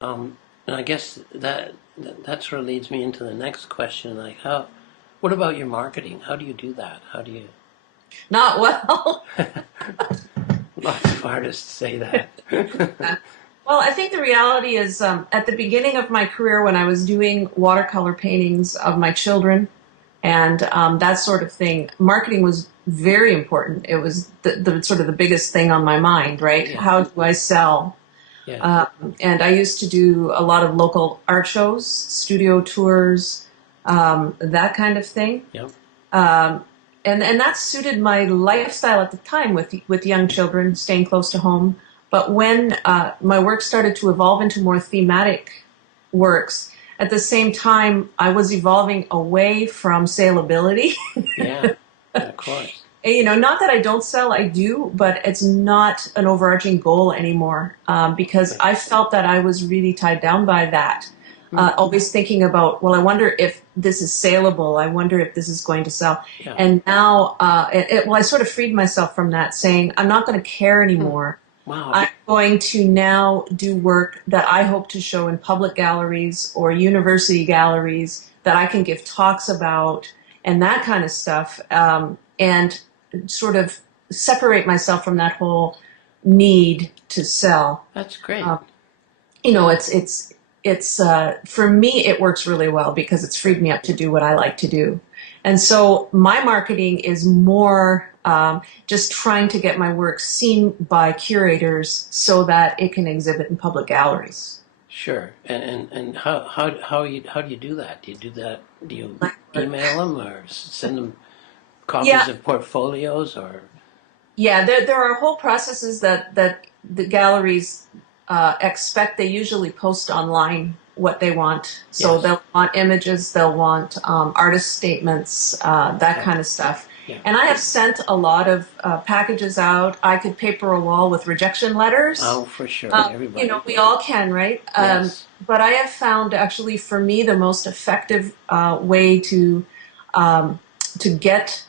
And I guess that sort of leads me into the next question. Like, what about your marketing? How do you do that? How do you? Not well. Lots of artists say that. Well, I think the reality is at the beginning of my career when I was doing watercolor paintings of my children and that sort of thing, marketing was very important. It was the sort of the biggest thing on my mind, right? Yeah, How do I sell? yeah, And I used to do a lot of local art shows, studio tours, that kind of thing. yeah, Um, and that suited my lifestyle at the time with young children, staying close to home. But when my work started to evolve into more thematic works, at the same time, I was evolving away from saleability. yeah. Of course. Not that I don't sell, I do, but it's not an overarching goal anymore because Right. I felt that I was really tied down by that. Hmm. Always thinking about, well, I wonder if this is saleable. I wonder if this is going to sell. Yeah. And now, well, I sort of freed myself from that, saying I'm not going to care Hmm. anymore. Wow. I'm going to now do work that I hope to show in public galleries or university galleries that I can give talks about and that kind of stuff. And sort of separate myself from that whole need to sell. That's great. Um, it's for me it works really well because it's freed me up to do what I like to do. And so my marketing is more just trying to get my work seen by curators so that it can exhibit in public galleries. Sure. And how do you do that? Do you do that? Do you email them or send them copies Yeah, of portfolios or? yeah. There are whole processes that the galleries expect. They usually post online what they want. So Yes. they'll want images, they'll want artist statements, that Yeah. kind of stuff. Yeah. And I have sent a lot of packages out. I could paper a wall with rejection letters. Oh, for sure. Everybody. We all can, right? Yes. But I have found actually for me the most effective way um, to get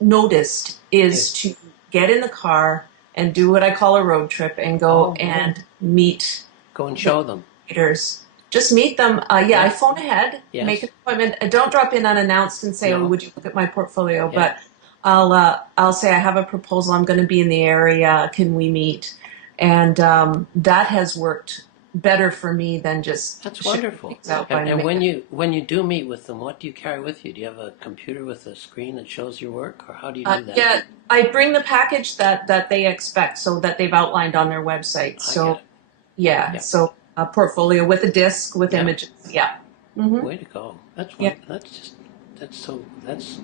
noticed is Yes. to get in the car and do what I call a road trip and go Oh, and meet go and the show them. creators. Just meet them. Yeah, I Yeah. phone ahead, make Yes. an appointment. Don't drop in unannounced and say, "Oh, No. would you look at my portfolio?" Yeah. But I'll say I have a proposal. I'm going to be in the area. Can we meet? And that has worked better for me than just That's shipping wonderful. things out by And mail. when you do meet with them, what do you carry with you? Do you have a computer with a screen that shows your work, or how do you do that? Yeah, I bring the package that they expect, so that they've outlined on their website. I get So it. yeah, Yeah. so a portfolio with a disc with Yeah. images. Yeah. Hmm. Way to go. That's Yeah. one. That's just. That's so. That's.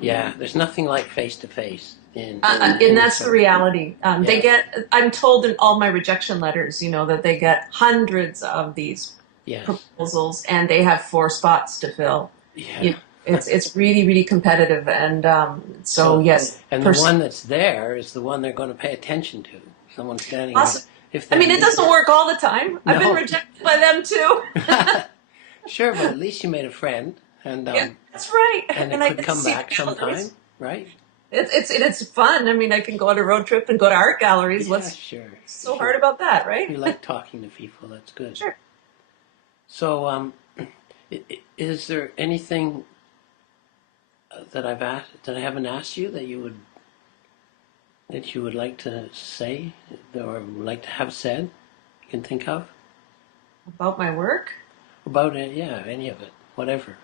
Yeah. There's nothing like face to face in And this that's the sort of. reality. They Yeah. get, I'm told in all my rejection letters, that they get hundreds of these Yes. proposals and they have 4 spots to fill. Yeah. It's really, really competitive. And so, So, yes, and the one that's there is the one they're going to pay attention to. Someone standing in. awesome. If I they're. mean, it doesn't work all the time. I've been No. rejected by them too. Sure, but at least you made a friend, and Yeah, that's right. and it And I could get to come see back the sometime, galleries. right? It's fun. I mean, I can go on a road trip and go to art galleries. Yeah, What's sure, so hard sure. about that, You right? like talking to people. That's good. Sure. So, is there anything that I haven't asked you that you would like to say or would like to have said? You can think of About my work. about it? Yeah, any of it, whatever.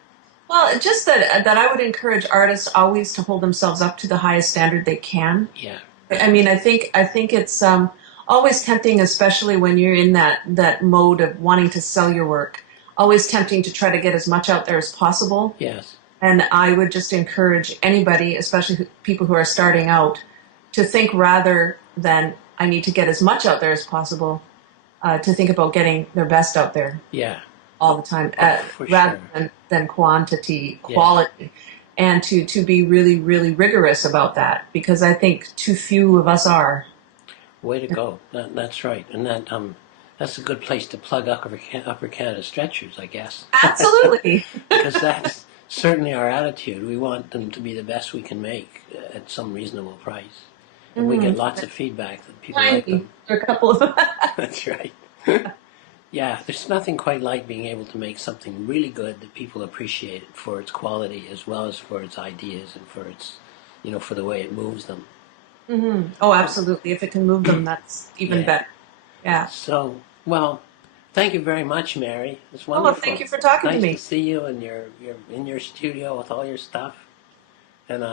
Well, just that I would encourage artists always to hold themselves up to the highest standard they can. Yeah, I mean, I think it's always tempting, especially when you're in that mode of wanting to sell your work. Always tempting to try to get as much out there as possible. yes, And I would just encourage anybody, especially people who are starting out, to think rather than I need to get as much out there as possible, to think about getting their best out there yeah, all the time, for rather sure. than quantity, Yeah, quality, and to be really, really rigorous about that because I think too few of us are. way to go. That's right, and that's a good place to plug Upper Canada Stretchers, I guess, Absolutely. because that's certainly our attitude. We want them to be the best we can make at some reasonable price, and we get Mm, lots of feedback that people like tiny. them. There are a couple of That's right. Yeah, there's nothing quite like being able to make something really good that people appreciate it for its quality as well as for its ideas and for its, for the way it moves them. Oh, absolutely. If it can move them, that's even Yeah. better. Yeah. So, well, thank you very much, Mary. It's Oh, well, thank wonderful. you for talking to Nice to me. see you, and you're in your studio with all your stuff. And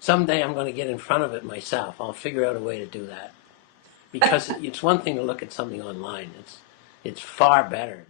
someday I'm going to get in front of it myself. I'll figure out a way to do that because it's one thing to look at something online. It's far better